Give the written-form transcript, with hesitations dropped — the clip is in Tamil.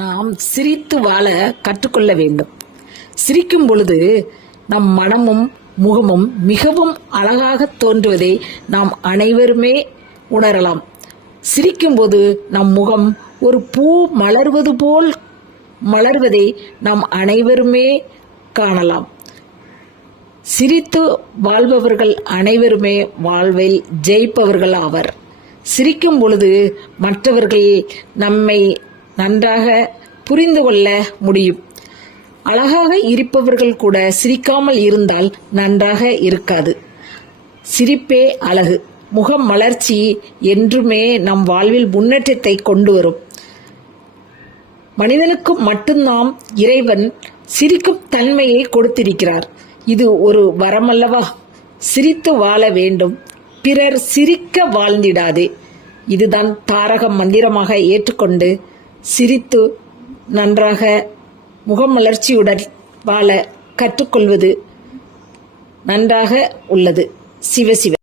நாம் சிரித்து வாழ கற்றுக்கொள்ள வேண்டும். சிரிக்கும் பொழுது நம் மனமும் முகமும் மிகவும் அழகாக தோன்றுவதை நாம் அனைவருமே உணரலாம். சிரிக்கும்போது நம் முகம் ஒரு பூ மலர்வது போல் மலர்வதை நாம் அனைவருமே காணலாம். சிரித்து வாழ்பவர்கள் அனைவருமே வாழ்வில் ஜெயிப்பவர்கள் ஆவர். சிரிக்கும் பொழுது மற்றவர்கள் நம்மை நன்றாக புரிந்து கொள்ள முடியும். அழகாக இருப்பவர்கள் கூட சிரிக்காமல் இருந்தால் நன்றாக இருக்காது. சிரிப்பே அழகு. முகம் மலர்ச்சி என்றுமே நம் வாழ்வில் முன்னேற்றத்தை கொண்டு வரும். மனிதனுக்கு மட்டும்தான் இறைவன் சிரிக்கும் தன்மையை கொடுத்திருக்கிறார். இது ஒரு வரமல்லவா? சிரித்து வாழ வேண்டும், பிறர் சிரிக்க வாழ்ந்திடாதே. இதுதான் தாரக மந்திரமாக ஏற்றுக்கொண்டு சிரித்து நன்றாக முகமலர்ச்சியுடன் வாழ கற்றுக்கொள்வது நன்றாக உள்ளது. சிவசிவ.